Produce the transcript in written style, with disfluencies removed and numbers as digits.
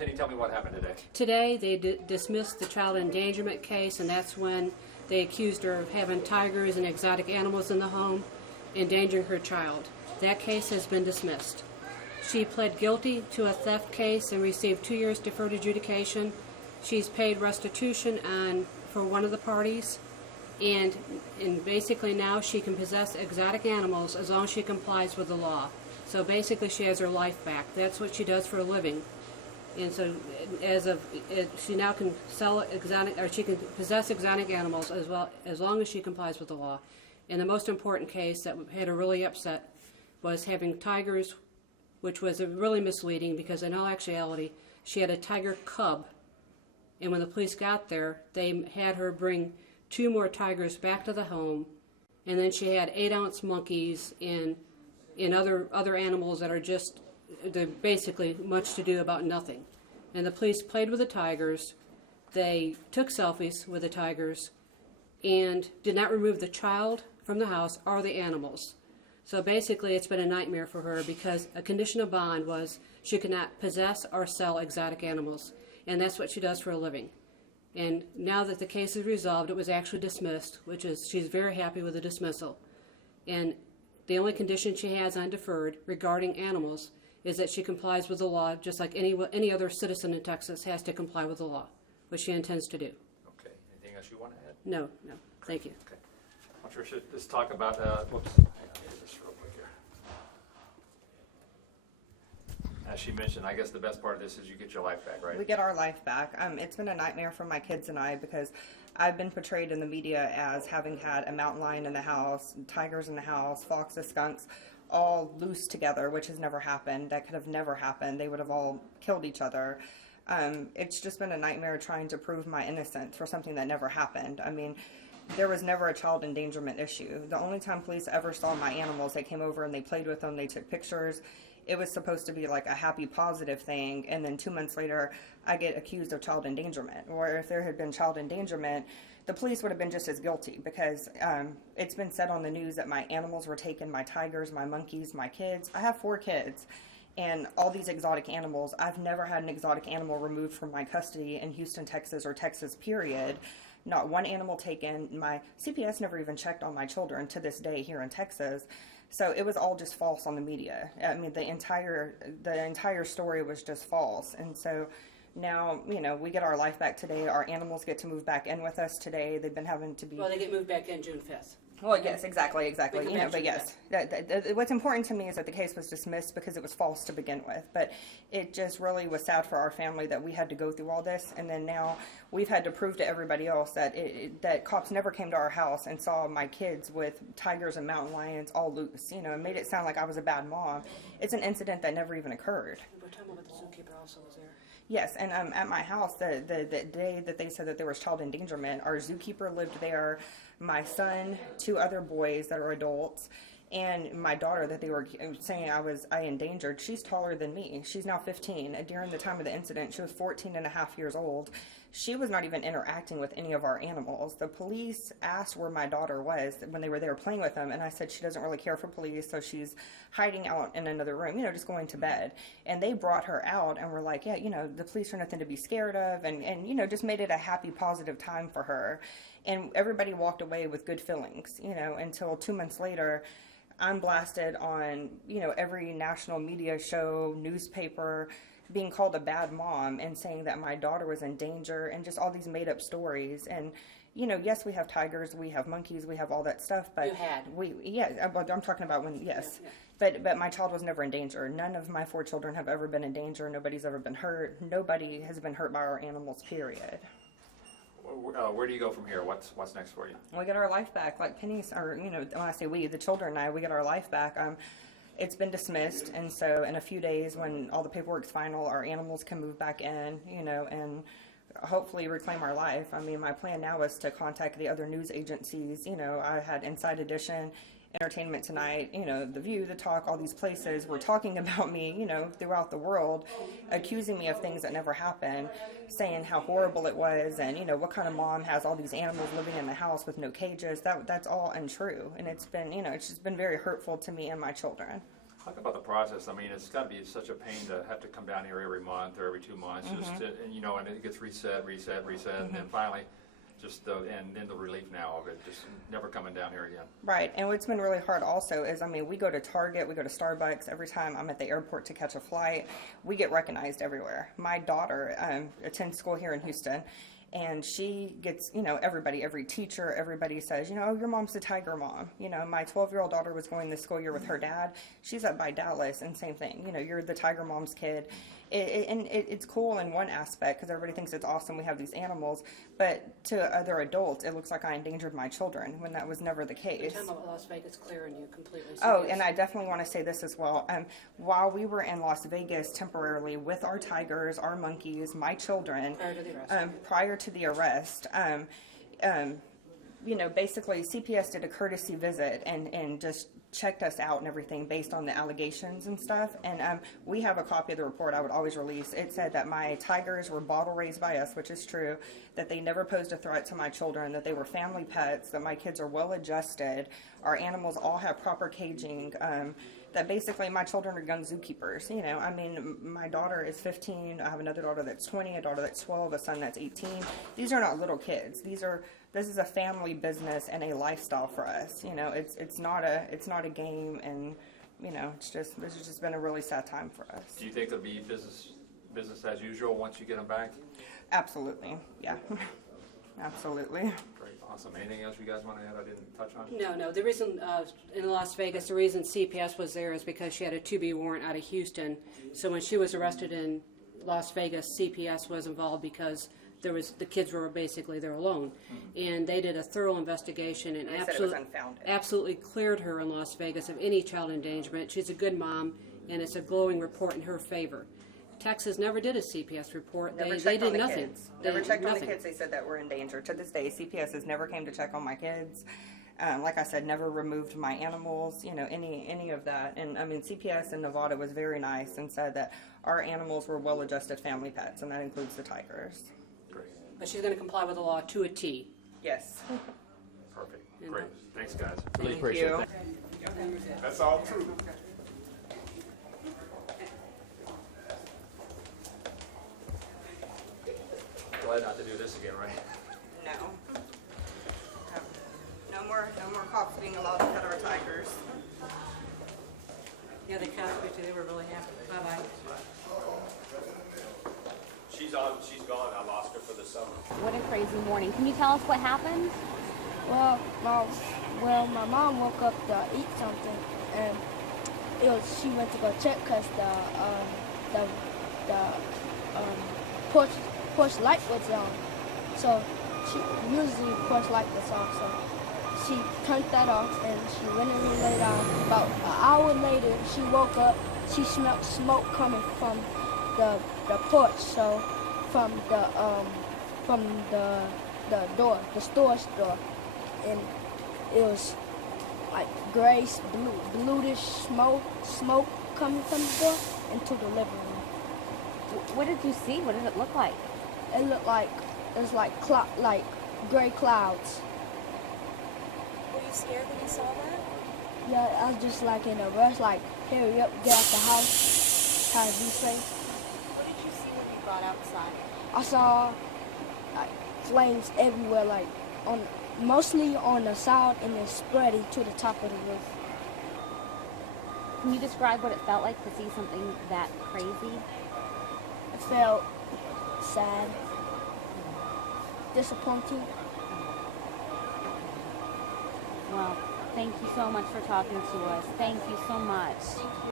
can you tell me what happened today? Today, they dismissed the child endangerment case, and that's when they accused her of having tigers and exotic animals in the home, endangering her child. That case has been dismissed. She pled guilty to a theft case and received 2 years deferred adjudication. She's paid restitution for one of the parties, and basically now she can possess exotic animals as long as she complies with the law. So basically she has her life back. That's what she does for a living. And so she now can sell exotic, or she can possess exotic animals as well, as long as she complies with the law. And the most important case that had her really upset was having tigers, which was really misleading because in all actuality, she had a tiger cub. And when the police got there, they had her bring 2 more tigers back to the home. And then she had 8-ounce monkeys and other animals that are just, they're basically much to do about nothing. And the police played with the tigers. They took selfies with the tigers and did not remove the child from the house or the animals. So basically it's been a nightmare for her because a condition of bond was she could not possess or sell exotic animals. And that's what she does for a living. And now that the case is resolved, it was actually dismissed, which is, she's very happy with the dismissal. And the only condition she has on deferred regarding animals is that she complies with the law, just like any other citizen in Texas has to comply with the law, which she intends to do. Okay. Anything else you want to add? No. Thank you. Okay. Well, Trisha, let's talk about, whoops, hang on, just real quick here. As she mentioned, I guess the best part of this is you get your life back, right? We get our life back. It's been a nightmare for my kids and I because I've been portrayed in the media as having had a mountain lion in the house, tigers in the house, foxes, skunks, all loose together, which has never happened. That could have never happened. They would have all killed each other. It's just been a nightmare trying to prove my innocence for something that never happened. I mean, there was never a child endangerment issue. The only time police ever saw my animals, they came over and they played with them, they took pictures. It was supposed to be like a happy, positive thing, and then 2 months later, I get accused of child endangerment. Or if there had been child endangerment, the police would have been just as guilty because it's been said on the news that my animals were taken, my tigers, my monkeys, my kids. I have 4 kids, and all these exotic animals. I've never had an exotic animal removed from my custody in Houston, Texas, or Texas, period. Not one animal taken. My CPS never even checked on my children to this day here in Texas. So it was all just false on the media. I mean, the entire story was just false. And so now, we get our life back today. Our animals get to move back in with us today. They've been having to be... Well, they get moved back in June 5th. Well, yes, exactly. But yes, what's important to me is that the case was dismissed because it was false to begin with. But it just really was sad for our family that we had to go through all this, and then now we've had to prove to everybody else that that cops never came to our house and saw my kids with tigers and mountain lions all loose. And made it sound like I was a bad mom. It's an incident that never even occurred. We're talking about the zookeeper also was there. Yes, and at my house, the day that they said that there was child endangerment, our zookeeper lived there, my son, 2 other boys that are adults, and my daughter that they were saying I endangered. She's taller than me. She's now 15. And during the time of the incident, she was 14 and a half years old. She was not even interacting with any of our animals. The police asked where my daughter was when they were there playing with them, and I said she doesn't really care for police, so she's hiding out in another room, just going to bed. And they brought her out and were like, yeah, the police are nothing to be scared of, and just made it a happy, positive time for her. And everybody walked away with good feelings, until 2 months later, I'm blasted on, every national media show, newspaper, being called a bad mom and saying that my daughter was in danger and just all these made up stories. And, yes, we have tigers, we have monkeys, we have all that stuff, but you had. I'm talking about when, yes, yeah. But my child was never in danger. None of my 4 children have ever been in danger. Nobody's ever been hurt. Nobody has been hurt by our animals, period. Where do you go from here? What's next for you? We get our life back, like Penny's, or when I say we, the children and I, we get our life back. It's been dismissed, and so in a few days, when all the paperwork's final, our animals can move back in, and hopefully reclaim our life. I mean, my plan now is to contact the other news agencies. I had Inside Edition, Entertainment Tonight, The View, The Talk, all these places were talking about me, throughout the world, accusing me of things that never happened, saying how horrible it was, and, what kind of mom has all these animals living in the house with no cages. That's all untrue, and it's been, it's just been very hurtful to me and my children. Talk about the process. I mean, it's got to be such a pain to have to come down here every month or every 2 months, just to, and you know, and it gets reset, and then finally, just and then the relief now of it, just never coming down here again. Right, and what's been really hard also is, I mean, we go to Target, we go to Starbucks. Every time I'm at the airport to catch a flight, we get recognized everywhere. My daughter attends school here in Houston, and she gets, you know, everybody, every teacher, everybody says, you know, oh, your mom's the Tiger Mom. You know, my 12-year-old daughter was going this school year with her dad. She's up by Dallas, and same thing. You know, you're the Tiger Mom's kid. It's cool in one aspect because everybody thinks it's awesome we have these animals, but to other adults, it looks like I endangered my children when that was never the case. You're talking about Las Vegas clearing you completely. Oh, and I definitely want to say this as well. While we were in Las Vegas temporarily with our tigers, our monkeys, my children, prior to the arrest, you know, basically CPS did a courtesy visit and just checked us out and everything based on the allegations and stuff. And we have a copy of the report I would always release. It said that my tigers were bottle raised by us, which is true, that they never posed a threat to my children, that they were family pets, that my kids are well adjusted, our animals all have proper caging, that basically my children are young zookeepers. You know, I mean, my daughter is 15, I have another daughter that's 20, a daughter that's 12, a son that's 18. These are not little kids. This is a family business and a lifestyle for us. You know, it's not a game, and you know, this has just been a really sad time for us. Do you think it'll be business as usual once you get them back? Absolutely, yeah, absolutely. Great, awesome. Anything else you guys want to add I didn't touch on? No. The reason in Las Vegas, the reason CPS was there is because she had a 2B warrant out of Houston. So when she was arrested in Las Vegas, CPS was involved because the kids were basically there alone, and they did a thorough investigation and absolutely cleared her in Las Vegas of any child endangerment. She's a good mom, and it's a glowing report in her favor. Texas never did a CPS report. They did nothing. Never checked on the kids. They said that we're in danger. To this day, CPS has never came to check on my kids. Like I said, never removed my animals, you know, any of that. And I mean, CPS in Nevada was very nice and said that our animals were well-adjusted family pets, and that includes the tigers. Great. But she's going to comply with the law to a T. Yes. Perfect. Great. Thanks, guys. Really appreciate it. That's all true. Glad not to do this again, right? No. No more cops being allowed to pet our tigers. Yeah, they counted me too. They were really happy. Bye-bye. She's gone. I lost her for the summer. What a crazy morning. Can you tell us what happened? Well, my mom woke up to eat something, and she went to go check because the porch light was on. So she usually porch light was on. So she turned that off, and she went and laid down. About an hour later, she woke up. She smelled smoke coming from the porch. So from the door, the storage door, and it was like grayish, bluish smoke coming from the door into the living room. What did you see? What did it look like? It looked like it was like gray clouds. Were you scared when you saw that? Yeah, I was just like in a rush, like hurry up, get out the house, try to be safe. What did you see when you got outside? I saw like flames everywhere, like mostly on the side, and then spreading to the top of the roof. Can you describe what it felt like to see something that crazy? It felt sad, disappointing. Well, thank you so much for talking to us. Thank you so much.